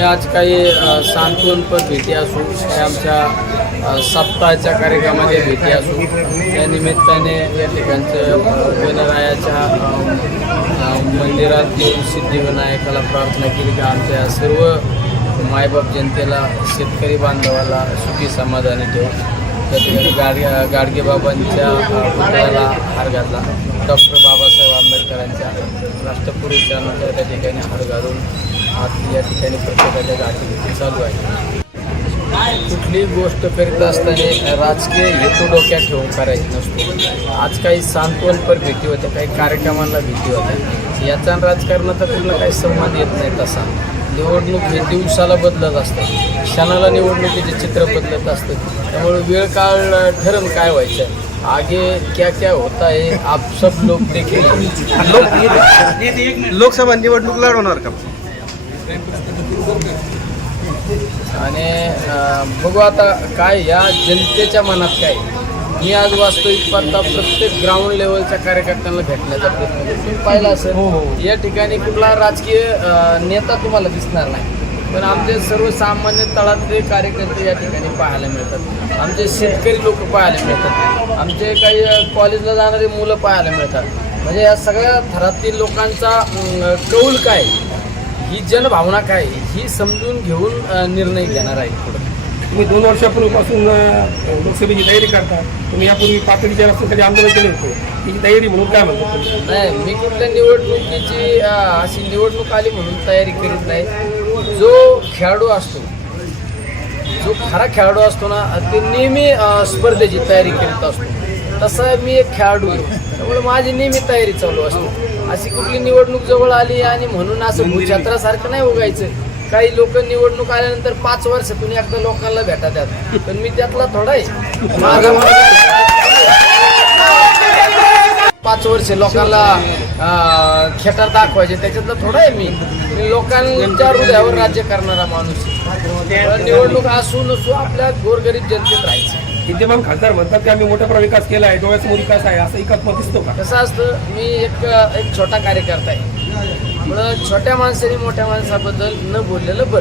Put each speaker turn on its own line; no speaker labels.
मी आज काही सांत्वनपर भेटी असू काही आमच्या सप्ताहाच्या कार्यक्रमामध्ये भेटी असू. त्या निमित्ताने या ठिकाणचं अ, गणरायाच्या मंदिरात येऊन सिद्धिविनायकाला प्रार्थना केली की आमच्या सर्व मायबाप जनतेला शेतकरी बांधवाला सुखी समाधानी ठेव. त्या ठिकाणी गाडगे गाडगेबाबांच्या पुतळ्याला हार घातला. डॉक्टर बाबासाहेब आंबेडकरांच्या राष्ट्रपुरुषांना त्या ठिकाणी हार घालून आज या ठिकाणी प्रत्येकाच्या गाठी चालू आहे. कुठलीही गोष्ट करीत असताना राजकीय हेतू डोक्यात ठेवून करायची नसतो. आज काही सांत्वनपर भीती होत्या काही कार्यक्रमांना भीती होत्या याचा राजकारणाचा कुठला काही संवाद येत नाही तसा. निवडणूक हे दिवसाला बदलत असतं. क्षणाला निवडणुकीचे चित्र बदलत असतं. त्यामुळे वेळ काळ ठरवून काय व्हायचं? आगे क्या क्या होता है आप सब लोग देखील.
लोकसभा निवडणूक लढवणार का?
आणि बघू आता काय या जनतेच्या मनात काय. मी आज वास्तविक पाहता प्रत्येक ग्राउंड लेवलच्या कार्यकर्त्यांना भेटण्याचा प्रयत्न तुम्ही पाहिला असेल या ठिकाणी कुठला राजकीय नेता तुम्हाला दिसणार नाही. पण आमचे सर्वसामान्य तळातले कार्यकर्ते या ठिकाणी पाहायला मिळतात. आमचे शेतकरी लोक पाहायला मिळतात. आमचे काही कॉलेजला जाणारे मुलं पाहायला मिळतात. म्हणजे या सगळ्या थरातील लोकांचा कौल काय? ही जनभावना काय? ही समजून घेऊन अ, निर्णय घेणार आहे पुढे.
तुम्ही दोन वर्षापूर्वीपासून अं, लोकसभेची तयारी करता. तुम्ही यापूर्वी पातळीच्या रस्त्यासाठी आंदोलन केले होते. त्याची तयारी म्हणून काय म्हणतो तुम्ही?
नाही मी कुठल्या निवडणुकीची अ, अशी निवडणूक आली म्हणून तयारी करीत नाही. जो खेळाडू असतो जो खरा खेळाडू असतो ना ते नेहमी अ, स्पर्धेची तयारी करीत असतो. तसं मी एक खेळाडू आहे. त्यामुळे माझी नेहमी तयारी चालू असते. अशी कुठली निवडणूक जवळ आली आणि म्हणून असं भूछत्रासारखं नाही उगायचं. काही लोक निवडणूक आल्यानंतर पाच वर्षातून एकदा लोकांना भेटा भेटतात पण मी त्यातला थोडा आहे. माझा पाच वर्ष लोकांना खेटर दाखवायचे. त्याच्यातलं थोडा आहे मी. लोकांच्या हृदयावर राज्य करणारा माणूस निवडणूक असू नसू आपल्या गोरगरीब जनतेत राहायचं.
विद्यमान खासदार म्हणतात की आम्ही मोठा प्रमाणात विकास केला आहे डोळ्यासमोर विकास आहे असं एकात्मक दिसतो का?
कसं असतं मी एक एक छोटा कार्यकर्ता आहे. म्हणून छोट्या माणसाने मोठ्या माणसाबद्दल न बोललेलं बरं.